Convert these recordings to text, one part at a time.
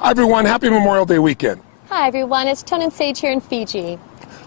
Hi everyone, happy Memorial Day weekend. Hi everyone, it's Tone and Sage here in Fiji.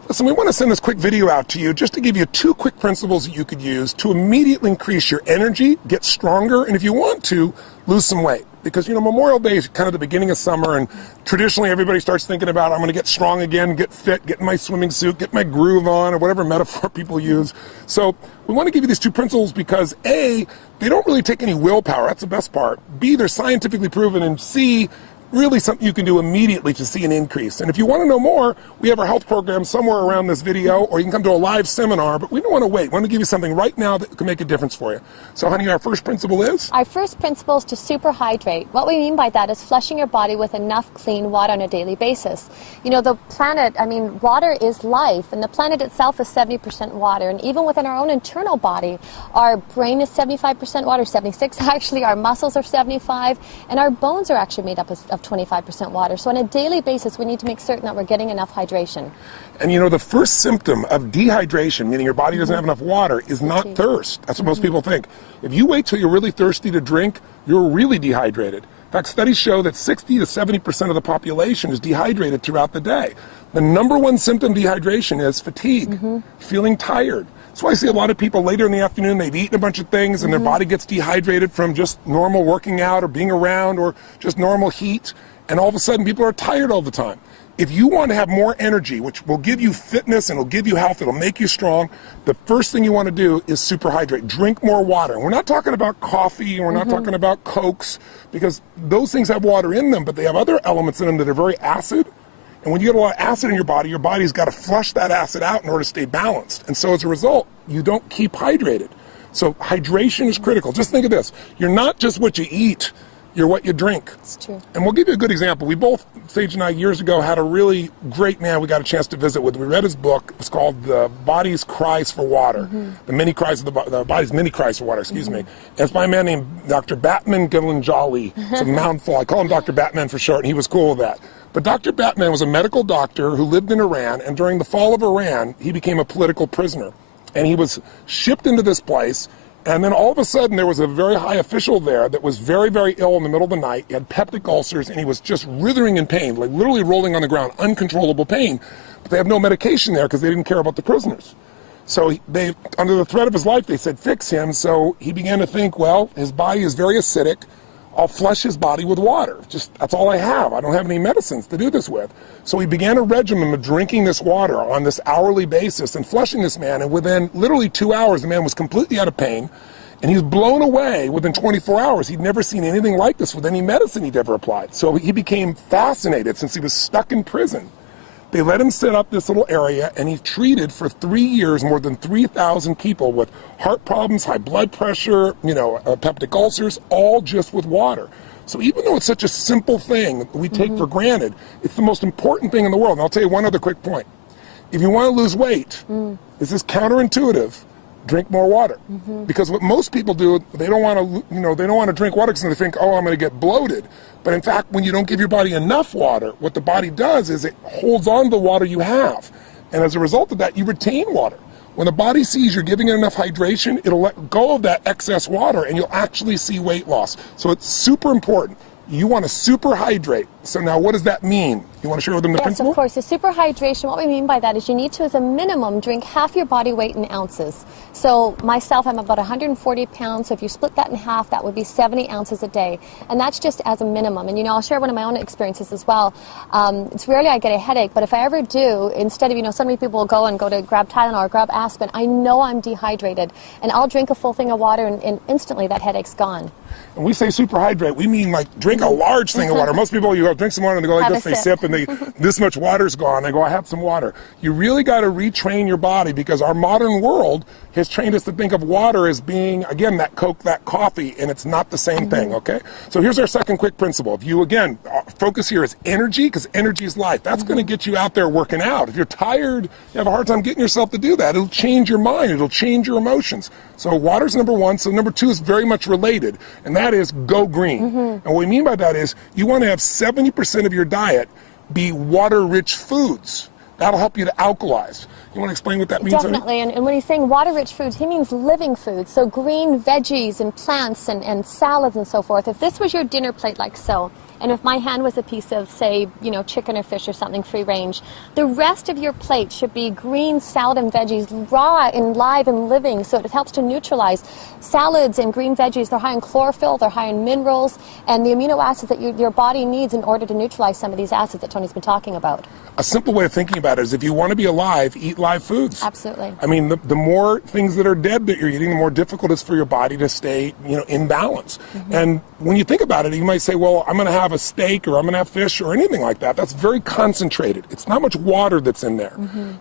Listen, we want to send this quick video out to you just to give you 2 quick principles that you could use to immediately increase your energy, get stronger, and if you want to, lose some weight. Because, you know, Memorial Day is kind of the beginning of summer, and traditionally everybody starts thinking about, I'm going to get strong again, get fit, get in my swimming suit, get my groove on, or whatever metaphor people use. So we want to give you these 2 principles because A, they don't really take any willpower, that's the best part. B, they're scientifically proven, and C, really something you can do immediately to see an increase. And if you want to know more, we have our health program somewhere around this video, or you can come to a live seminar, but we don't want to wait. We want to give you something right now that can make a difference for you. So honey, our first principle is? Our first principle is to super hydrate. What we mean by that is flushing your body with enough clean water on a daily basis. You know, the planet, water is life, and the planet itself is 70% water, and even within our own internal body, our brain is 75% water, 76 actually, our muscles are 75, and our bones are actually made up of 25% water. So on a daily basis, we need to make certain that we're getting enough hydration. And you know, the first symptom of dehydration, meaning your body doesn't have enough water, is not thirst. That's what most people think. If you wait till you're really thirsty to drink, you're really dehydrated. In fact, studies show that 60 to 70% of the population is dehydrated throughout the day. The number 1 symptom of dehydration is fatigue, feeling tired. That's why I see a lot of people later in the afternoon, they've eaten a bunch of things and their body gets dehydrated from just normal working out or being around or just normal heat. And all of a sudden people are tired all the time. If you want to have more energy, which will give you fitness and it'll give you health, it'll make you strong, the first thing you want to do is super hydrate. Drink more water. And we're not talking about coffee, and we're not talking about Cokes, because those things have water in them, but they have other elements in them that are very acid. And when you get a lot of acid in your body's got to flush that acid out in order to stay balanced. And so as a result, you don't keep hydrated. So hydration is critical. Just think of this. You're not just what you eat, you're what you drink. It's true. And we'll give you a good example. We both, Sage and I, years ago, had a really great man we got a chance to visit with. We read his book. It's called The Body's Cries for Water. The Body's Many Cries for Water, excuse me. And it's by a man named Dr. Batman Gilanjali. It's a mouthful. I call him Dr. Batman for short, and he was cool with that. But Dr. Batman was a medical doctor who lived in Iran, and during the fall of Iran, he became a political prisoner. And he was shipped into this place, and then all of a sudden there was a very high official there that was very, very ill in the middle of the night. He had peptic ulcers, and he was just writhing in pain, like literally rolling on the ground, uncontrollable pain. But they have no medication there because they didn't care about the prisoners. So they, under the threat of his life, they said, fix him. So he began to think, well, his body is very acidic. I'll flush his body with water. That's all I have. I don't have any medicines to do this with. So he began a regimen of drinking this water on this hourly basis and flushing this man. And within literally 2 hours, the man was completely out of pain. And he was blown away within 24 hours. He'd never seen anything like this with any medicine he'd ever applied. So he became fascinated since he was stuck in prison. They let him set up this little area, and he treated for 3 years more than 3,000 people with heart problems, high blood pressure, peptic ulcers, all just with water. So even though it's such a simple thing that we take for granted, it's the most important thing in the world. And I'll tell you one other quick point. If you want to lose weight, this is counterintuitive. Drink more water, because what most people do, they don't want to drink water because they think, oh, I'm going to get bloated. But in fact, when you don't give your body enough water, what the body does is it holds on to the water you have, and as a result of that, you retain water. When the body sees you're giving it enough hydration, it'll let go of that excess water, and you'll actually see weight loss. So it's super important. You want to super hydrate. So now what does that mean? You want to share with them the principle? Yes, of course. The super hydration, what we mean by that is you need to, as a minimum, drink half your body weight in ounces. So myself, I'm about 140 pounds. So if you split that in half, that would be 70 ounces a day. And that's just as a minimum. And, I'll share one of my own experiences as well. It's rarely I get a headache, but if I ever do, instead of, so many people will go to grab Tylenol or grab aspirin, I know I'm dehydrated. And I'll drink a full thing of water, and instantly that headache's gone. And we say super hydrate, we mean like drink a large thing of water. Most people, you go drink some water and they go like this, they sip and this much water's gone. They go, I have some water. You really got to retrain your body, because our modern world has trained us to think of water as being, again, that Coke, that coffee, and it's not the same thing, okay? So here's our second quick principle. If you, again, focus here is energy, because energy is life. That's going to get you out there working out. If you're tired, you have a hard time getting yourself to do that. It'll change your mind. It'll change your emotions. So water's number 1. So number 2 is very much related, and that is go green. And what we mean by that is you want to have 70% of your diet be water-rich foods. That'll help you to alkalize. You want to explain what that means? Definitely, and when he's saying water-rich foods, he means living foods, so green veggies and plants and salads and so forth. If this was your dinner plate like so, and if my hand was a piece of, say, you know, chicken or fish or something free range, the rest of your plate should be green salad and veggies, raw and live and living, so it helps to neutralize. Salads and green veggies, they're high in chlorophyll, they're high in minerals, and the amino acids that your body needs in order to neutralize some of these acids that Tony's been talking about. A simple way of thinking about it is if you want to be alive, eat live foods. Absolutely. I mean, the more things that are dead that you're eating, the more difficult it is for your body to stay, you know, in balance. And when you think about it, you might say, well, I'm going to have a steak or I'm going to have fish or anything like that. That's very concentrated. It's not much water that's in there.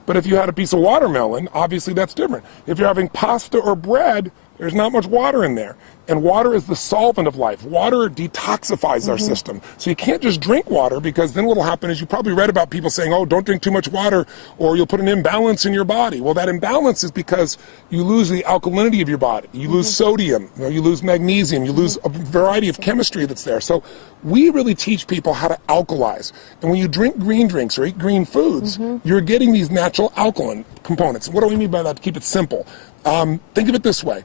But if you had a piece of watermelon, obviously that's different. If you're having pasta or bread, there's not much water in there. And water is the solvent of life. Water detoxifies our system. So you can't just drink water, because then what will happen is, you probably read about people saying, oh, don't drink too much water or you'll put an imbalance in your body. Well, that imbalance is because you lose the alkalinity of your body. You lose sodium, you lose magnesium, you lose a variety of chemistry that's there. So we really teach people how to alkalize. And when you drink green drinks or eat green foods, you're getting these natural alkaline components. What do we mean by that, to keep it simple? Think of it this way.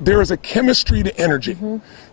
There is a chemistry to energy.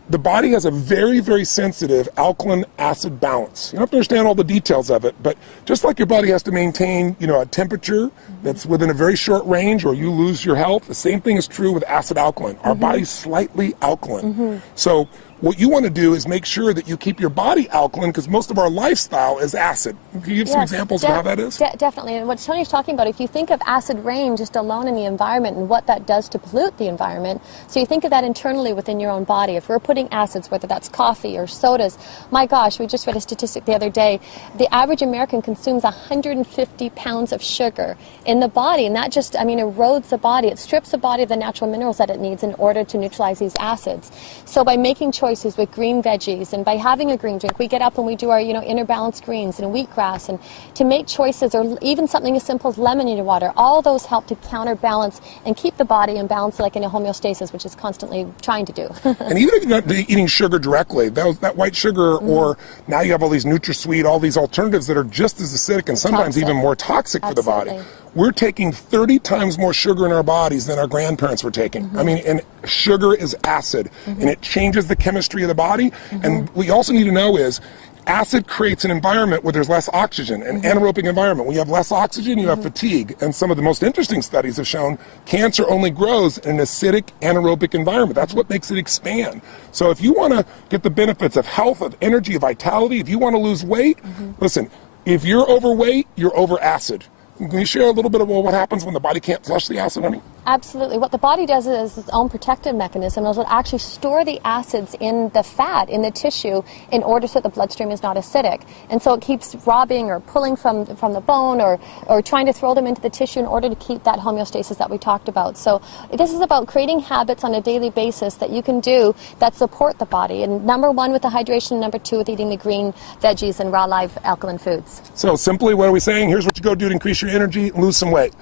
The body has a very, very sensitive alkaline acid balance. You don't have to understand all the details of it, but just like your body has to maintain, you know, a temperature that's within a very short range, or you lose your health, the same thing is true with acid alkaline. Our body's slightly alkaline. So what you want to do is make sure that you keep your body alkaline, because most of our lifestyle is acid. Can you give some examples of how that is? Definitely. And what Tony's talking about, if you think of acid rain just alone in the environment and what that does to pollute the environment, so you think of that internally within your own body. If we're putting acids, whether that's coffee or sodas, my gosh, we just read a statistic the other day, the average American consumes 150 pounds of sugar in the body, and that just, I mean, erodes the body. It strips the body of the natural minerals that it needs in order to neutralize these acids. So by making choices with green veggies and by having a green drink, we get up and we do our, you know, inner balanced greens and wheatgrass, and to make choices, or even something as simple as lemon in your water, all those help to counterbalance and keep the body in balance, like in a homeostasis, which is constantly trying to do. And even if you're not eating sugar directly, that white sugar, or now you have all these NutraSweet, all these alternatives that are just as acidic and sometimes even more toxic for the body. We're taking 30 times more sugar in our bodies than our grandparents were taking. I mean, and sugar is acid, and it changes the chemistry of the body. And what you also need to know is, acid creates an environment where there's less oxygen, an anaerobic environment. When you have less oxygen, you have fatigue. And some of the most interesting studies have shown cancer only grows in an acidic anaerobic environment. That's what makes it expand. So if you want to get the benefits of health, of energy, of vitality, if you want to lose weight, listen, if you're overweight, you're over acid. Can you share a little bit about what happens when the body can't flush the acid, honey? Absolutely. What the body does is its own protective mechanism. It will actually store the acids in the fat, in the tissue, in order so that the bloodstream is not acidic. And so it keeps robbing or pulling from the bone, or trying to throw them into the tissue in order to keep that homeostasis that we talked about. So this is about creating habits on a daily basis that you can do that support the body. And number one with the hydration, number two with eating the green veggies and raw live alkaline foods. So simply, what are we saying? Here's what you go do to increase your energy and lose some weight.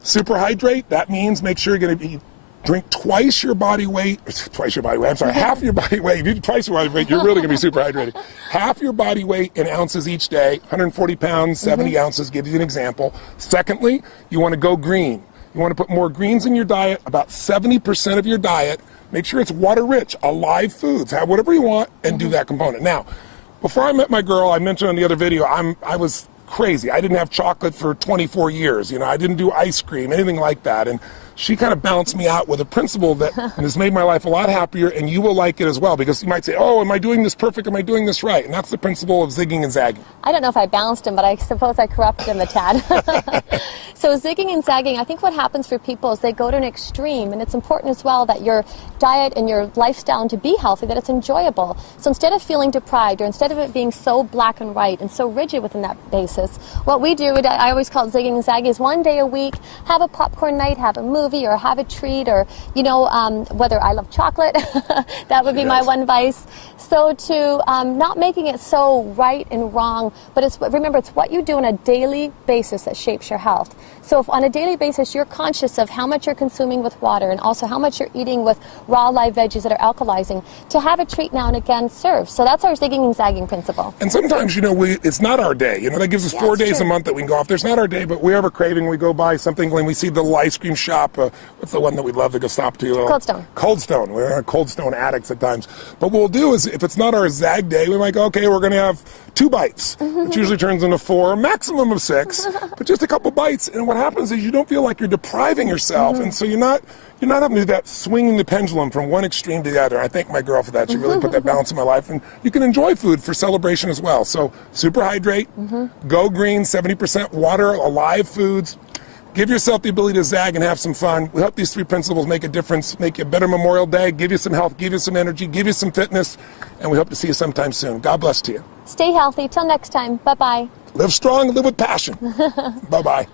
Superhydrate, that means make sure you're going to drink twice your body weight, half your body weight. If you do twice your body weight, you're really going to be super hydrated. Half your body weight in ounces each day, 140 pounds, 70 ounces, give you an example. Secondly, you want to go green. You want to put more greens in your diet, about 70% of your diet. Make sure it's water rich, alive foods. Have whatever you want and do that component. Now, before I met my girl, I mentioned on the other video, I was crazy. I didn't have chocolate for 24 years. You know, I didn't do ice cream, anything like that. And she kind of balanced me out with a principle that has made my life a lot happier, and you will like it as well, because you might say, oh, am I doing this perfect? Am I doing this right? And that's the principle of zigging and zagging. I don't know if I balanced him, but I suppose I corrupted him a tad. So zigging and zagging, I think what happens for people is they go to an extreme, and it's important as well that your diet and your lifestyle, and to be healthy, that it's enjoyable. So instead of feeling deprived, or instead of it being so black and white and so rigid within that basis, what we do, I always call it zigging and zagging, is one day a week, have a popcorn night, have a movie, or have a treat, or, you know, whether I love chocolate, that would be my one vice. So to not making it so right and wrong, but remember, it's what you do on a daily basis that shapes your health. So if on a daily basis you're conscious of how much you're consuming with water, and also how much you're eating with raw live veggies that are alkalizing, to have a treat now and again serves. So that's our zigging and zagging principle. And sometimes, you know, it's not our day. You know, that gives us 4 days a month that we can go off. There's not our day, but we have a craving, we go buy something, when we see the little ice cream shop, what's the one that we love to go stop to? Cold Stone. Cold Stone. We're Cold Stone addicts at times. But what we'll do is, if it's not our Zag day, we might go, okay, we're going to have 2 bites, which usually turns into 4, maximum of 6, but just a couple bites. And what happens is you don't feel like you're depriving yourself, and so you're not having to do that swinging the pendulum from one extreme to the other. I thank my girl for that. She really put that balance in my life. And you can enjoy food for celebration as well. So super hydrate, go green, 70% water, alive foods. Give yourself the ability to zag and have some fun. We hope these 3 principles make a difference, make you a better Memorial Day, give you some health, give you some energy, give you some fitness, and we hope to see you sometime soon. God bless to you. Stay healthy. Till next time. Bye-bye. Live strong, live with passion. Bye-bye.